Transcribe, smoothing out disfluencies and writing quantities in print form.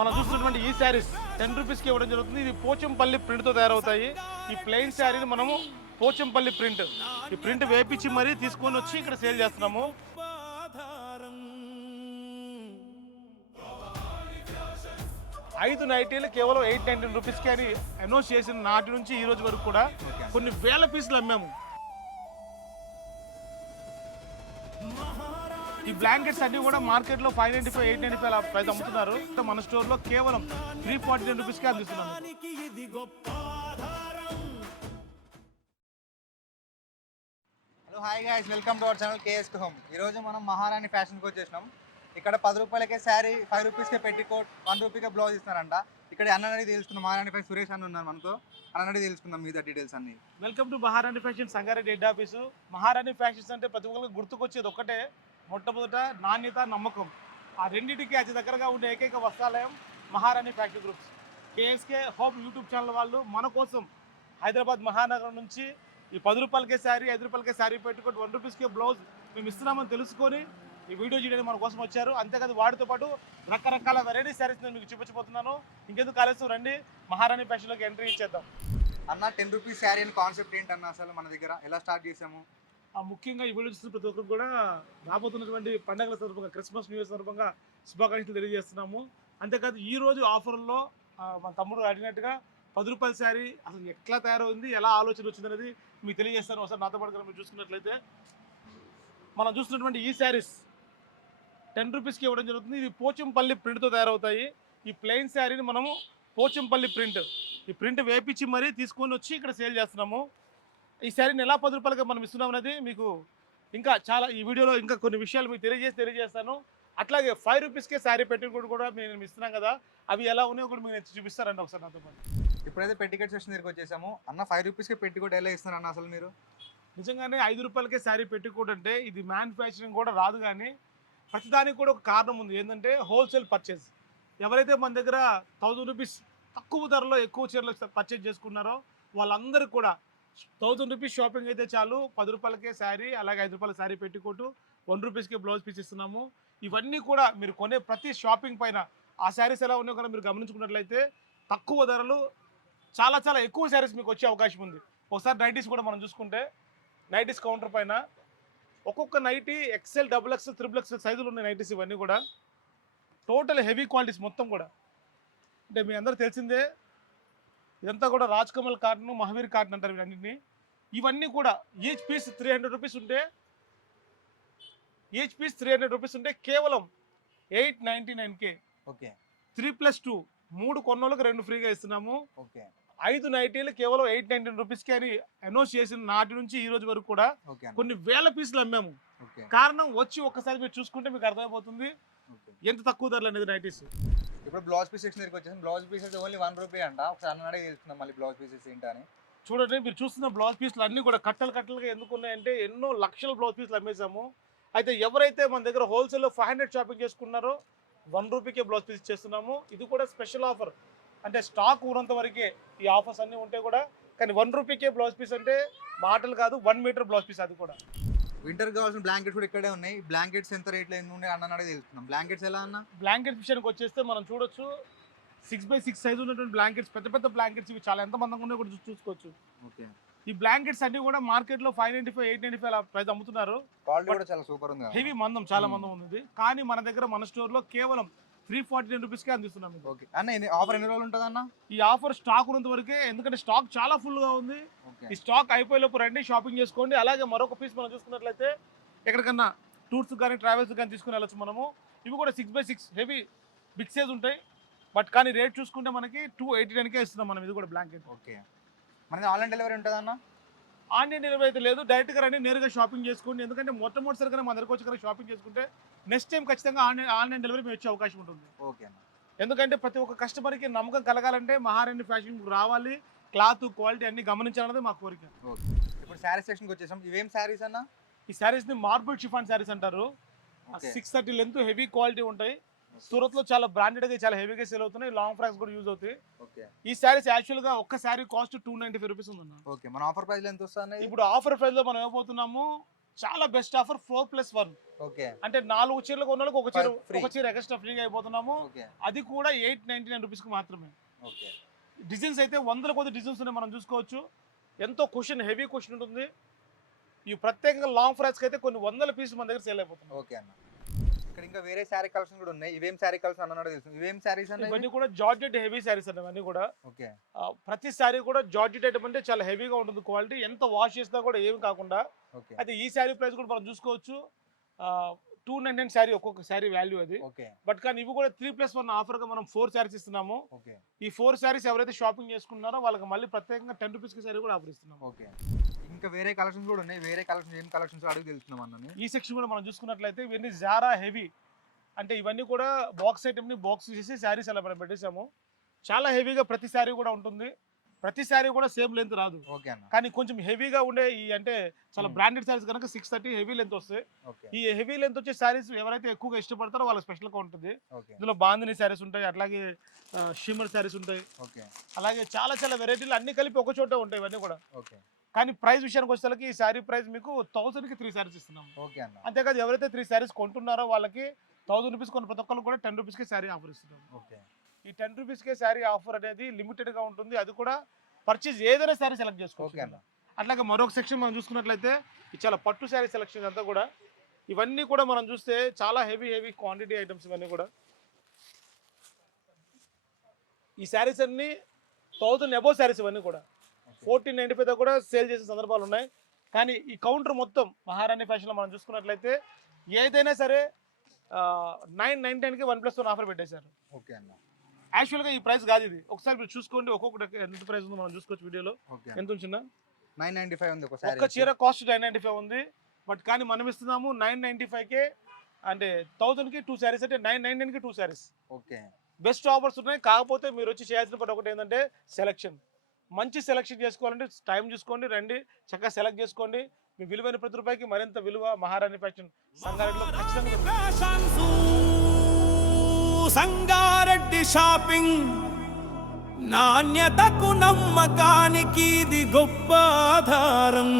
మనం చూస్తున్నటువంటి ఈ శారీస్ 10 రూపీస్కి ఇవ్వడం జరుగుతుంది. ఇది పోచంపల్లి ప్రింట్తో తయారవుతాయి. ఈ ప్లెయిన్ శారీని మనము పోచంపల్లి ప్రింట్ ఈ ప్రింట్ వేపించి మరీ తీసుకొని వచ్చి ఇక్కడ సేల్ చేస్తున్నాము. 5 నైటీలు కేవలం 819 రూపీస్కి అని అనౌన్స్ చేసిన నాటి నుంచి ఈ రోజు వరకు కూడా కొన్ని వేల పీసులు అమ్మాము. ఈ బ్లాంకెట్స్ అన్ని కూడా మార్కెట్లో 595, 895 అలా ప్రైస్ అమ్ముతున్నారు. మన స్టోర్లో కేవలం 349 రూపీస్కి అందిస్తున్నాము. Hello hi guys, welcome to our channel KS home. ఈరోజు మనం మహారాణి ఫ్యాషన్కి వచ్చేసినాం. ఇక్కడ 10 రూపాయలకే శారీ, 5 రూపీస్కే పెట్టికోట్, 1 రూపీకే బ్లౌజ్ ఇస్తున్నారంట. ఇక్కడ అన్నని తెలుసుకుందాం. మహారాణి ఫ్యాషన్ సురేష్ అన్న ఉన్నారు మనతో. అన్నని తెలుసుకుందాం మీద డీటెయిల్స్ అన్ని. వెల్కమ్ టు మహారాణి ఫ్యాషన్, సంగారెడ్డి హెడ్ ఆఫీసు. మహారాణి ఫ్యాషన్స్ అంటే ప్రతి ఒక్కరికి గుర్తుకొచ్చేది ఒకటే, మొట్టమొదట నాణ్యత, నమ్మకం. ఆ రెండింటికి అతి దగ్గరగా ఉండే ఏకైక వస్త్రాలయం మహారాణి fashion groups. KSK home YouTube channel వాళ్ళు మన కోసం హైదరాబాద్ మహానగరం నుంచి ఈ 10 రూపాయలకే శారీ, 5 రూపాయలకే శారీ పెట్టుకోండి, 1 రూపీస్కే బ్లౌజ్ మేము ఇస్తున్నామని తెలుసుకొని ఈ వీడియో చేయడానికి మన కోసం వచ్చారు. అంతేకాదు వాటితో పాటు రకరకాల వెరైటీ శారీస్ నేను మీకు చూపించబోతున్నాను. ఇంకెందుకు ఆలస్యం, రండి మహారాణి ఫ్యాషన్లోకి ఎంట్రీ ఇచ్చేద్దాం. అన్న 10 రూపీస్ శారీ అని కాన్సెప్ట్ ఏంటన్న, అసలు మన దగ్గర ఎలా స్టార్ట్ చేసాము? ముఖ్యంగా ఈ వీడియో చూస్తున్న ప్రతి ఒక్కరికి కూడా రాబోతున్నటువంటి పండుగల సందర్భంగా, క్రిస్మస్, న్యూ ఇయర్ సందర్భంగా శుభాకాంక్షలు తెలియజేస్తున్నాము. అంతేకాదు ఈ రోజు ఆఫర్లో మన తమ్ముడు అడిగినట్టుగా 10 రూపాయల శారీ అసలు ఎట్లా తయారైంది, ఎలా ఆలోచన వచ్చింది అనేది మీకు తెలియజేస్తాను. ఒకసారి నాతో పాటు మీరు చూసుకున్నట్లయితే మనం చూస్తున్నటువంటి ఈ శారీస్ 10 రూపీస్కి ఇవ్వడం జరుగుతుంది. ఇది పోచంపల్లి ప్రింట్తో తయారవుతాయి. ఈ ప్లెయిన్ శారీని మనము పోచంపల్లి ప్రింట్ ఈ ప్రింట్ వేపించి మరీ తీసుకొని వచ్చి ఇక్కడ సేల్ చేస్తున్నాము. ఈ శారీని ఎలా 10 రూపాయలకి మనం ఇస్తున్నాం అనేది మీకు ఇంకా చాలా ఈ వీడియోలో ఇంకా కొన్ని విషయాలు మీకు తెలియజేస్తాను. అట్లాగే 5 రూపీస్కే శారీ పెట్టుకోవడం కూడా మేము ఇస్తున్నాం కదా, అవి ఎలా ఉన్నాయో కూడా మీకు నేను చూపిస్తారండి ఒకసారి నాతో పాటు. ఇప్పుడైతే పెట్టికోట్ సెక్షన్ దగ్గరికి వచ్చేసాము. అన్న 5 రూపీస్కే పెట్టికోట్ ఎలా ఇస్తారన్న అసలు మీరు? నిజంగానే 5 రూపాయలకే శారీ పెట్టుకోవడం అంటే ఇది మ్యానుఫ్యాక్చరింగ్ కూడా రాదు, కానీ ప్రతిదానికి కూడా ఒక కారణం ఉంది. ఏంటంటే హోల్సేల్ పర్చేజ్. ఎవరైతే మన దగ్గర 1000 రూపీస్ తక్కువ ధరలో ఎక్కువ చీరలు పర్చేజ్ చేసుకున్నారో వాళ్ళందరూ కూడా 1000 రూపీస్ షాపింగ్ అయితే చాలు, 10 రూపాయలకే శారీ, అలాగే 5 రూపాయల శారీ పెట్టుకోటు, 1 రూపీస్కి బ్లౌజ్ పీస్ ఇస్తున్నాము. ఇవన్నీ కూడా మీరు కొనే ప్రతి షాపింగ్ పైన ఆ శారీస్ ఎలా ఉన్నాయో కూడా మీరు గమనించుకున్నట్లయితే తక్కువ ధరలు చాలా చాలా ఎక్కువ శారీస్ మీకు వచ్చే అవకాశం ఉంది. ఒకసారి నైటీస్ కూడా మనం చూసుకుంటే నైటీస్ కౌంటర్ పైన ఒక్కొక్క నైటీ XL, XXL, XXL సైజులు ఉన్నాయి నైటీస్. ఇవన్నీ కూడా టోటల్ హెవీ క్వాలిటీస్ మొత్తం కూడా. అంటే మీ అందరూ తెలిసిందే, ఇదంతా కూడా రాజ్ కమల్ కాటన్, మహావీర్ కాటన్ అంటారు ఇవన్నీ. ఇవన్నీ కూడా ఈచ్ పీస్ 300 రూపీస్ ఉంటే కేవలం 899కే. ఓకే, 3+2 3 కొన్నోళ్ళకి 2 ఫ్రీగా ఇస్తున్నాము. ఓకే, 5 నైటీలు కేవలం 819 రూపీస్కి అని అనౌన్స్ చేసిన నాటి నుంచి ఈ రోజు వరకు కూడా కొన్ని వేల పీసులు అమ్మాము. కారణం వచ్చి ఒక్కసారి మీరు చూసుకుంటే మీకు అర్థమైపోతుంది ఎంత తక్కువ ధరలు అనేది నైటీస్. ఇప్పుడు బ్లౌజ్ పీస్ సెక్షన్ దగ్గరికి వచ్చేసి బ్లౌజ్ పీసెస్ ఓన్లీ 1 రూపీ అంట. ఒకసారి అన్న అడిగి తెలుసుకుందాం మళ్ళీ బ్లౌజ్ పీసెస్ ఏంటని. చూడండి, మీరు చూస్తున్న బ్లౌజ్ పీసులు అన్నీ కూడా కట్టలుగా ఎందుకు ఉన్నాయంటే ఎన్నో లక్షల బ్లౌజ్ పీసులు అమ్మేసాము. అయితే ఎవరైతే మన దగ్గర హోల్సేల్లో 500 షాపింగ్ చేసుకున్నారో 1 రూపీకే బ్లౌజ్ పీస్ చేస్తున్నాము. ఇది కూడా స్పెషల్ ఆఫర్, అంటే స్టాక్ ఉన్నంత వరకే ఈ ఆఫర్స్ అన్నీ ఉంటాయి కూడా. కానీ 1 రూపీకే బ్లౌజ్ పీస్ అంటే మాటలు కాదు, 1 మీటర్ బ్లౌజ్ పీస్. అది కూడా వింటర్ కావాల్సిన బ్లాంకెట్స్ కూడా ఇక్కడే ఉన్నాయి. బ్లాంకెట్స్ ఎంత రేట్లో ఎందుకు ఉన్నాయి అన్న అడిగి తెలుసుకున్నాం. బ్లాంకెట్స్ ఎలా అన్న? బ్లాంకెట్స్ విషయానికి వచ్చేస్తే మనం చూడొచ్చు 6x6 సైజు ఉన్నటువంటి బ్లాంకెట్స్, పెద్ద బ్లాంకెట్స్. ఇవి చాలా ఎంత మందంగా ఉన్నాయో కూడా చూసుకోవచ్చు. ఓకే, ఈ బ్లాంకెట్స్ అన్ని కూడా మార్కెట్లో 595, 895 అలా ప్రైస్ అమ్ముతున్నారు. క్వాలిటీ కూడా చాలా సూపర్ ఉంది, హెవీ మందం, చాలా మందం ఉంది. కానీ మన దగ్గర మన స్టోర్లో కేవలం 349 రూపీస్కే అందిస్తున్నాం. ఓకే అన్న, ఆఫర్ ఎన్ని రోజులు ఉంటుంది అన్న? ఈ ఆఫర్ స్టాక్ ఉన్నంత వరకే, ఎందుకంటే స్టాక్ చాలా ఫుల్గా ఉంది. ఈ స్టాక్ అయిపోయేలోపు రండి, షాపింగ్ చేసుకోండి. అలాగే మరొక పీస్ మనం చూసుకున్నట్లయితే ఎక్కడికన్నా టూర్స్ కానీ ట్రావెల్స్ కానీ తీసుకుని వెళ్ళచ్చు మనము. ఇవి కూడా 6x6 హెవీ బిగ్ సైజ్ ఉంటాయి. బట్ కానీ రేట్ చూసుకుంటే మనకి 289కే ఇస్తున్నాం మనం. ఇది కూడా బ్లాంకెట్. ఓకే, మనది ఆన్లైన్ డెలివరీ ఉంటుంది అన్న? ఆన్లైన్ డెలివరీ అయితే లేదు, డైరెక్ట్గా రండి, నేరుగా షాపింగ్ చేసుకోండి. ఎందుకంటే మొట్టమొదటిసారిగా మన దగ్గరకు వచ్చి షాపింగ్ చేసుకుంటే నెక్స్ట్ టైం ఖచ్చితంగా ఆన్లైన్ డెలివరీ మేము వచ్చే అవకాశం ఉంటుంది. ఓకే అన్న, ఎందుకంటే ప్రతి ఒక్క కస్టమర్కి నమ్మకం కలగాలంటే మహారాణి ఫ్యాషన్ రావాలి, క్లాత్ క్వాలిటీ అన్ని గమనించాలన్నది మా కోరిక. ఓకే, ఇప్పుడు శారీ సెక్షన్కి వచ్చేసాం. ఇవేం శారీస్ అన్న? ఈ శారీస్ని మార్బుల్ షిఫాన్ శారీస్ అంటారు. 630 లెంత్, హెవీ క్వాలిటీ ఉంటాయి. సూరత్లో చాలా బ్రాండెడ్గా, చాలా హెవీగా సేల్ అవుతున్నాయి. లాంగ్ ఫ్రాక్స్ కూడా యూజ్ అవుతాయి. ఈ శారీస్ యాక్చువల్గా ఒక్క శారీ కాస్ట్ 295 రూపీస్ ఉందన్న. ఓకే, మన ఆఫర్ ప్రైస్ ఎంత వస్తుంది? ఇప్పుడు ఆఫర్ ప్రైస్లో మనం ఇవ్వబోతున్నాము చాలా బెస్ట్ ఆఫర్ 4+1 ఓకే అంటే 4 చీరలు కొన్న వాళ్ళకి Free. ఒక చీర ఎక్స్ట్రా ఫ్రీగా అయిపోతున్నాము. ఓకే అది కూడా 899 రూపీస్కి మాత్రమే. ఓకే డిజైన్స్ అయితే వందల కొద్ది డిజైన్స్ ఉన్నాయి, మనం చూసుకోవచ్చు. ఎంతో క్వశ్చన్, హెవీ క్వశ్చన్ ఉంటుంది. ఈ ప్రత్యేకంగా లాంగ్ ఫ్రాక్స్కి అయితే కొన్ని వందల పీసులు మన దగ్గర సేల్ అయిపోతుంది. ఓకే అన్న. ఇక్కడ ఇంకా వేరే శారీ కలెక్షన్ కూడా ఉన్నాయి. ఇవేం శారీ కలెక్షన్ అన్నాడో తెలుసు. ఇవేం శారీస్ అన్న? ఇవన్నీ కూడా జార్జెట్ హెవీ శారీస్ అన్న ఇవన్నీ కూడా. ఓకే ప్రతి శారీ కూడా జార్జెట్ ఐటమ్ అంటే చాలా హెవీగా ఉంటుంది క్వాలిటీ, ఎంత వాష్ చేసినా కూడా ఏమి కాకుండా. ఓకే అయితే ఈ శారీ ప్రైస్ కూడా మనం చూసుకోవచ్చు. 299 శారీ ఒక్కొక్క శారీ వాల్యూ అది. ఓకే బట్ కానీ ఇవి కూడా 3+1 ఆఫర్గా మనం 4 శారీస్ ఇస్తున్నాము. ఓకే ఈ 4 శారీస్ ఎవరైతే షాపింగ్ చేసుకున్నారో వాళ్ళకి మళ్ళీ ప్రత్యేకంగా 10 రూపీస్కి శారీ కూడా ఆఫర్ ఇస్తున్నాము. ఓకే ఇంకా వేరే కలెక్షన్స్ కూడా ఉన్నాయి. వేరే కలెక్షన్ ఏం కలెక్షన్స్ అడుగు తెలుస్తున్నాం అన్నని. ఈ సెక్షన్ కూడా మనం చూసుకున్నట్లయితే ఇవన్నీ జారా హెవీ అంటే ఇవన్నీ కూడా బాక్స్ ఐటమ్ని బాక్స్ చేసి శారీస్ అలా మనం పెట్టేసాము. చాలా హెవీగా ప్రతి శారీ కూడా ఉంటుంది. ప్రతి శారీ కూడా సేమ్ లెంత్ రాదు, ఓకే అన్న. కానీ కొంచెం హెవీగా ఉండే ఈ అంటే చాలా బ్రాండెడ్ శారీస్ కనుక 630 హెవీ లెంత్ వస్తాయి. ఓకే ఈ హెవీ లెంత్ వచ్చే శారీస్ ఎవరైతే ఎక్కువగా ఇష్టపడతారో వాళ్ళకి స్పెషల్గా ఉంటుంది. ఓకే ఇందులో బాందిని శారీస్ ఉంటాయి, అట్లాగే షిమ్మర్ శారీస్ ఉంటాయి, ఓకే అలాగే చాలా చాలా వెరైటీలు అన్ని కలిపి ఒక చోట ఉంటాయి ఇవన్నీ కూడా. ఓకే కానీ ప్రైస్ విషయానికి వచ్చేసరికి ఈ శారీ ప్రైస్ మీకు 1000కి 3 శారీస్ ఇస్తున్నాం. ఓకే అన్న. అంతేకాదు ఎవరైతే 3 శారీస్ కొంటున్నారో వాళ్ళకి 1000 రూపీస్ కొన్ని ప్రతి ఒక్కరు కూడా 10 రూపీస్కి శారీ ఆఫర్ ఇస్తున్నాం. ఓకే ఈ 10 రూపీస్కే శారీ ఆఫర్ అనేది లిమిటెడ్గా ఉంటుంది. అది కూడా పర్చేజ్ ఏదైనా శారీ సెలెక్ట్ ఓకే చేసుకోవచ్చు. అన్న. అట్లాగే మరొక సెక్షన్ మనం చూసుకున్నట్లయితే ఇది చాలా పట్టు శారీ సెలెక్షన్ అంతా కూడా. ఇవన్నీ కూడా మనం చూస్తే చాలా హెవీ క్వాంటిటీ ఐటమ్స్ ఇవన్నీ కూడా. ఈ శారీస్ అన్ని 1000 అబోవ్ శారీస్ ఇవన్నీ కూడా. 1495 కూడా సేల్ చేసే సందర్భాలు ఉన్నాయి. కానీ ఈ కౌంటర్ మొత్తం మహారాణి ఫ్యాషన్లో మనం చూసుకున్నట్లయితే ఏదైనా సరే 999కి 1+1 ఆఫర్ పెట్టేశారు. ఓకే అన్న. యాక్చువల్గా ఈ ప్రైస్ కాదు ఇది. ఒకసారి మీరు చూసుకోండి ఒక్కొక్కటి ఎంత ప్రైస్ ఉందో మనం చూసుకోవచ్చు వీడియోలో. ఓకే ఎంత ఉంచిందా? 995 ఉంది ఒక ఒక్క శారీ. చీర కాస్ట్ 995 ఉంది. బట్ కానీ మనం ఇస్తున్నాము 995కే అంటే 1000కి 2 శారీస్ అంటే 999కి 2 శారీస్. ఓకే బెస్ట్ ఆఫర్స్ ఉన్నాయి. కాకపోతే మీరు వచ్చి చేయాల్సిన పని ఒకటి ఏంటంటే సెలెక్షన్. మంచి సెలెక్షన్ చేసుకోవాలంటే టైం చూసుకోండి, రండి, చక్కగా సెలెక్ట్ చేసుకోండి. మీ విలువైన ప్రతి రూపాయికి మరింత విలువ మహారాణి ఫ్యాషన్ సంగారెడ్డిలో ఖచ్చితంగా దొరుకుతుంది. సంగారెడ్డి షాపింగ్ నాణ్యతకు నమ్మకానికి ఇది గొప్ప ఆధారం.